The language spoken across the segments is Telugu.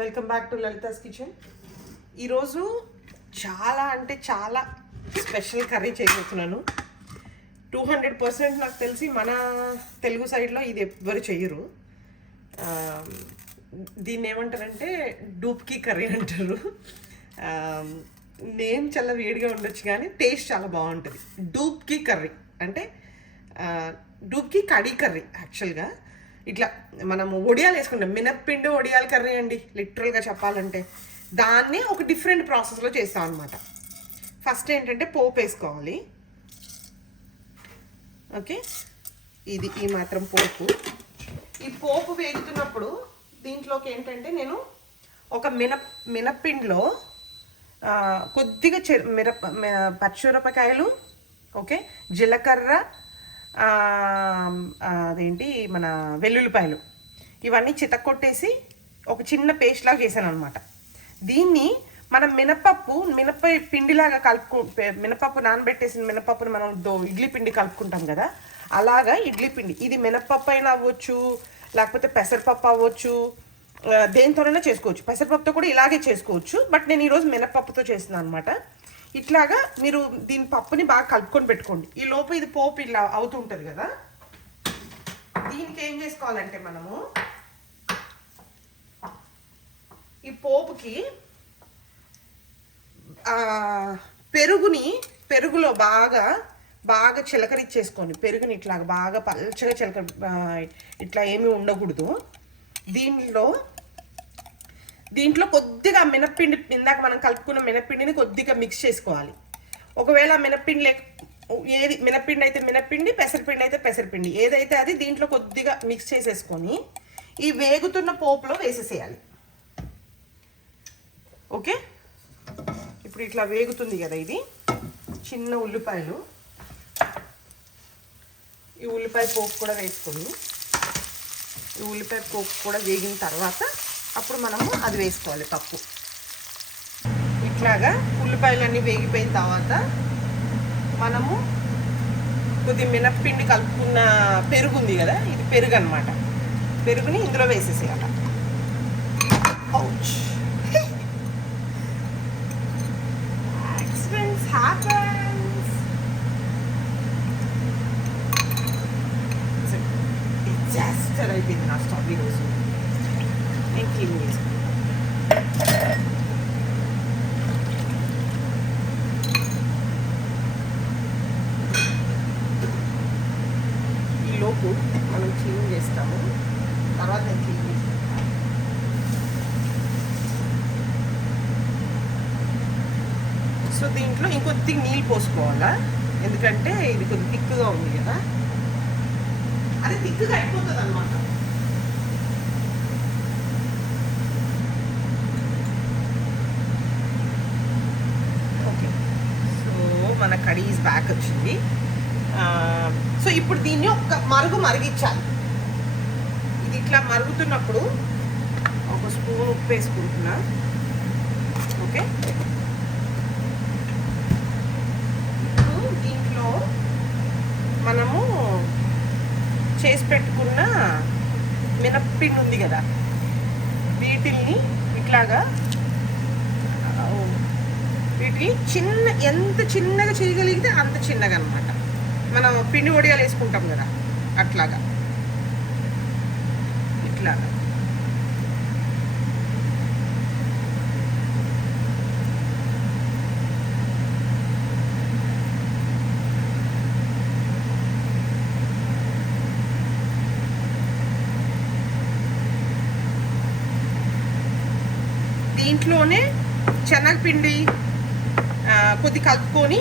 Welcome back to Lalitha's kitchen. ఈరోజు చాలా అంటే చాలా స్పెషల్ కర్రీ చేయబోతున్నాను. 200% నాకు తెలిసి మన తెలుగు సైడ్లో ఇది ఎవ్వరు చెయ్యరు. దీన్ని ఏమంటారంటే డూప్కీ కర్రీ అంటారు. నేమ్ చాలా వేడిగా ఉండొచ్చు కానీ టేస్ట్ చాలా బాగుంటుంది. డూప్కీ కర్రీ అంటే డూప్కీ కడీ కర్రీ. యాక్చువల్గా ఇట్లా మనము వడియాలు వేసుకుంటాం, మినప్పిండి వడియాల కర్రీ అండి లిటరల్గా చెప్పాలంటే. దాన్ని ఒక డిఫరెంట్ ప్రాసెస్లో చేస్తాం అనమాట. ఫస్ట్ ఏంటంటే పోపు వేసుకోవాలి. ఓకే, ఇది ఈ మాత్రం పోపు. ఈ పోపు వేగుతున్నప్పుడు దీంట్లోకి ఏంటంటే నేను ఒక మినప్పిండిలో కొద్దిగా పచ్చిమిరపకాయలు, ఓకే, జీలకర్ర, అదేంటి మన వెల్లుల్లిపాయలు, ఇవన్నీ చితక్కొట్టేసి ఒక చిన్న పేస్ట్ లాగా చేశాను అనమాట. దీన్ని మనం మినప పిండిలాగా మినపప్పు నానబెట్టేసిన మినపప్పుని మనం ఇడ్లీ పిండి కలుపుకుంటాం కదా, అలాగా ఇడ్లీ పిండి. ఇది మినపప్పు అయినా అవ్వచ్చు, లేకపోతే పెసరపప్పు అవ్వచ్చు, దేనితోనైనా చేసుకోవచ్చు. పెసరపప్పుతో కూడా ఇలాగే చేసుకోవచ్చు, బట్ నేను ఈరోజు మినపప్పుతో చేస్తున్నాను అనమాట. ఇట్లాగా మీరు దీని పప్పుని బాగా కలుపుకొని పెట్టుకోండి. ఈ లోపు ఇది పోపు ఇలా అవుతుంటుంది కదా. దీనికి ఏం చేసుకోవాలంటే మనము ఈ పోపుకి పెరుగులో బాగా చిలకరిచ్చేసుకోండి. పెరుగుని ఇట్లాగా బాగా పల్చగా ఇట్లా ఏమీ ఉండకూడదు. దీంట్లో కొద్దిగా మినప్పిండి, ఇందాక మనం కలుపుకున్న మినప్పిండిని కొద్దిగా మిక్స్ చేసుకోవాలి. ఒకవేళ మినప్పిండి అయితే మినప్పిండి, పెసరపిండి అయితే పెసరపిండి, ఏదైతే అది దీంట్లో కొద్దిగా మిక్స్ చేసేసుకొని ఈ వేగుతున్న పోపులో వేసేసేయాలి. ఓకే, ఇప్పుడు ఇట్లా వేగుతుంది కదా. ఇది చిన్న ఉల్లిపాయలు, ఈ ఉల్లిపాయ పోపు కూడా వేసుకోండి. ఈ ఉల్లిపాయ పోపు కూడా వేగిన తర్వాత అప్పుడు మనము అది వేసుకోవాలి పప్పు. ఇట్లాగా ఉల్లిపాయలన్నీ వేగిపోయిన తర్వాత మనము కొద్ది మినప్పిండి కలుపుకున్న పెరుగు ఉంది కదా, ఇది పెరుగు అనమాట. పెరుగుని ఇందులో వేసేసేయాలి. Accidents happens. డిజాస్టర్ అయిపోయింది నా స్టవ్ ఈరోజు. నేను క్లీన్ చేసుకుంటాను. ఈలోపు మనం క్లీన్ చేస్తాము, తర్వాత నేను క్లీన్ చేసుకుంటాను. సో దీంట్లో ఇంకొద్దిగా నీళ్ళు పోసుకోవాలా, ఎందుకంటే ఇది కొద్దిగా తిక్కుగా ఉంది కదా, అది తిక్కుగా అయిపోతుంది అనమాట. మన కర్రీ ఈజ్ బ్యాక్ వచ్చింది. సో ఇప్పుడు దీన్ని ఒక మరిగించాలి. ఇది ఇట్లా మరుగుతున్నప్పుడు ఒక స్పూన్ ఉప్పు వేసుకుంటున్నా. ఓకే, ఇప్పుడు దీంట్లో మనము చేసి పెట్టుకున్న మినప్పిండి ఉంది కదా, వీటిల్ని ఇట్లాగా ఎంత చిన్నగా చేయగలిగితే అంత చిన్నగా అనమాట. మనం పిండి వడియాలు వేసుకుంటాం కదా, అట్లాగా ఇట్లాగా. దీంట్లోనే శనగపిండి కొద్ది కలుపుకొని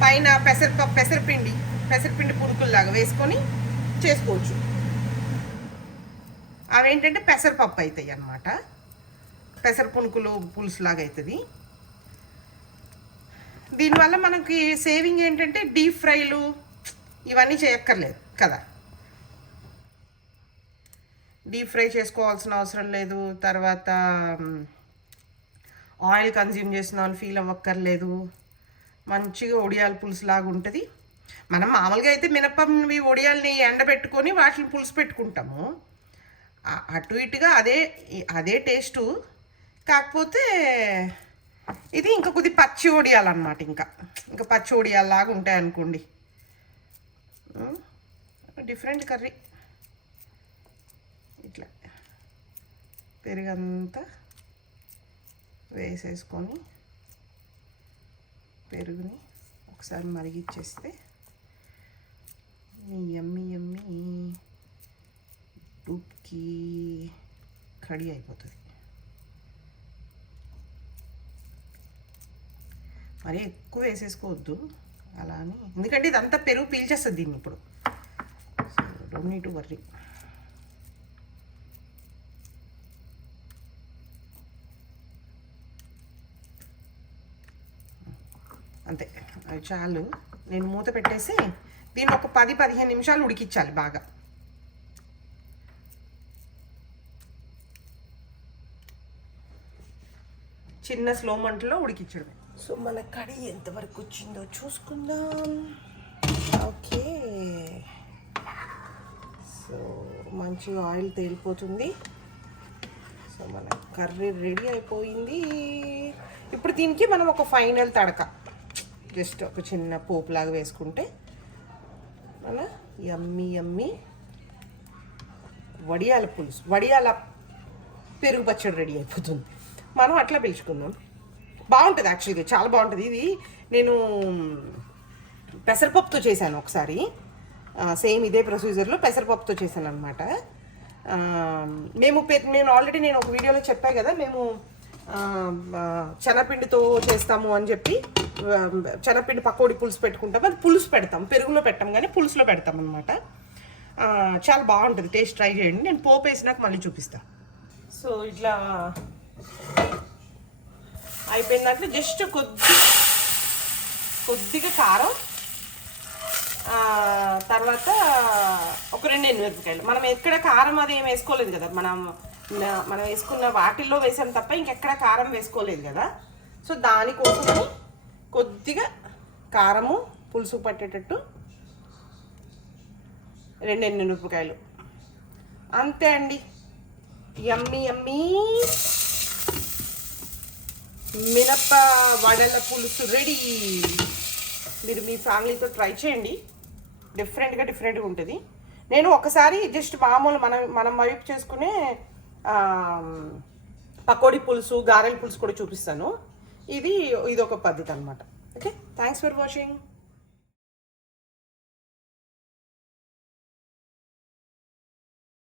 పైన పెసరపిండి పురుకుల్లాగా వేసుకొని చేసుకోవచ్చు. అవేంటంటే పెసరపప్పు అవుతాయి అన్నమాట. పెసర పునుకులు పులుసులాగా అవుతుంది. దీనివల్ల మనకి సేవింగ్ ఏంటంటే డీప్ ఫ్రైలు ఇవన్నీ చేయక్కర్లేదు కదా. డీప్ ఫ్రై చేసుకోవాల్సిన అవసరం లేదు. తర్వాత ఆయిల్ కన్జ్యూమ్ చేస్తున్నాను ఫీల్ అవ్వక్కర్లేదు. మంచిగా ఒడియాల పులుసు లాగా ఉంటుంది. మనం మామూలుగా అయితే మినపవి ఒడియాల్ని ఎండబెట్టుకొని వాటిని పులుసు పెట్టుకుంటాము. అటు ఇటుగా అదే టేస్టు కాకపోతే ఇది ఇంకా కొద్ది పచ్చి ఒడియాలన్నమాట. ఇంకా పచ్చి ఒడియాల్లాగా ఉంటాయి అనుకోండి. Different curry. ఇట్లా పెరుగంతా వేసేసుకొని పెరుగుని ఒకసారి మరిగిచ్చేస్తే యమ్మీ డూప్కి కడి అయిపోతుంది. మరి ఎక్కువ వేసేసుకోవద్దు అలా అని, ఎందుకంటే ఇదంతా పెరుగు పీల్చేస్తుంది దీన్ని ఇప్పుడు. So don't need to worry. అంతే, అవి చాలు. నేను మూత పెట్టేసి దీన్ని ఒక 10-15 నిమిషాలు ఉడికించాలి బాగా. చిన్న స్లో మంటలో ఉడికించడమే. సో మన కడి ఎంతవరకు వచ్చిందో చూసుకుందాం. ఓకే, సో మంచిగా ఆయిల్ తేలిపోతుంది. సో మన కర్రీ రెడీ అయిపోయింది. ఇప్పుడు దీనికి మనం ఒక ఫైనల్ తడక, జస్ట్ ఒక చిన్న పోపులాగా వేసుకుంటే మన యమ్మీ వడియాల పులుసు, వడియాల పెరుగు పచ్చడి రెడీ అయిపోతుంది. మనం అట్లా పిలుచుకుందాం. బాగుంటుంది యాక్చువల్గా, చాలా బాగుంటుంది. ఇది నేను పెసరపప్పుతో చేశాను ఒకసారి, సేమ్ ఇదే ప్రొసీజర్లో పెసరపప్పుతో చేశాను అనమాట. నేను ఆల్రెడీ ఒక వీడియోలో చెప్పాను కదా, మేము శనగపిండితో చేస్తాము అని చెప్పి. శనగపిండి పకోడీ పులుసు పెట్టుకుంటాం, అది పులుసు పెడతాం, పెరుగులో పెట్టాం కానీ పులుసులో పెడతాం అనమాట. చాలా బాగుంటుంది, టేస్ట్ ట్రై చేయండి. నేను పోపు వేసినాక మళ్ళీ చూపిస్తాను. సో ఇట్లా అయిపోయిందంటే జస్ట్ కొద్దిగా కారం, తర్వాత ఒక 2 ఎండుమిరపకాయలు. మనం ఎక్కడ కారం అది ఏం వేసుకోలేదు కదా, మనం వేసుకున్న వాటిల్లో వేసాం తప్ప ఇంకెక్కడ కారం వేసుకోలేదు కదా. సో దానికోసమని కొద్దిగా కారము పులుసు పట్టేటట్టు 2 ఎండుమిరపకాయలు. అంతే అండి, యమ్మీ మినప వడల పులుసు రెడీ. మీరు మీ ఫ్యామిలీతో ట్రై చేయండి, డిఫరెంట్గా ఉంటుంది. నేను ఒకసారి జస్ట్ మామూలు మనం వైపు చేసుకునే పకోడీ పులుసు, గారెల పులుసు కూడా చూపిస్తాను. ఇది ఒక పద్ధతి అనమాట. Okay, thanks for watching.